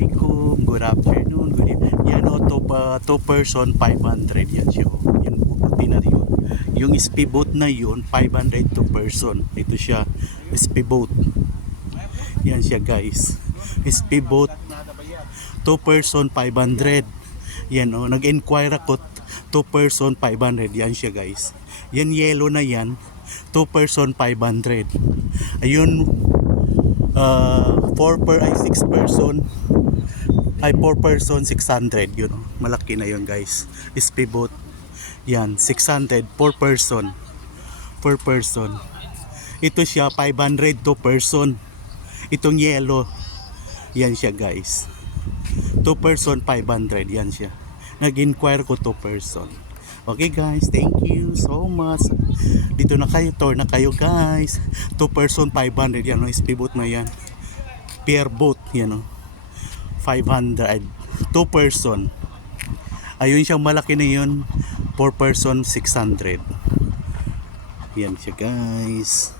Assalamualaikum, good afternoon, good evening. Yan o, two person 500 yan siya. Yan puputi na yun. Yung speedboat na yun, 500 two person. Ito siya, speedboat. Yan siya guys. Speedboat, two person 500. Yan o, nag-inquire ako, two person 500. Yan siya guys. Yan yellow na yan, two person 500. Ayun, 6 person 4 person 600 yun, malaki na yun guys. Speedboat yan 600 4 person ito siya 500 2 person. Itong yellow yan siya guys, 2 person 500 yan siya. Nag-inquire ko 2 person. Okay guys, thank you so much. Dito na kayo, tour na kayo guys. 2 person 500 yan, no? Speedboat na yan. Pier boat yan, no? 500 2 person. Ayun siyang malaki na yun, 4 person 600. Yan siya guys.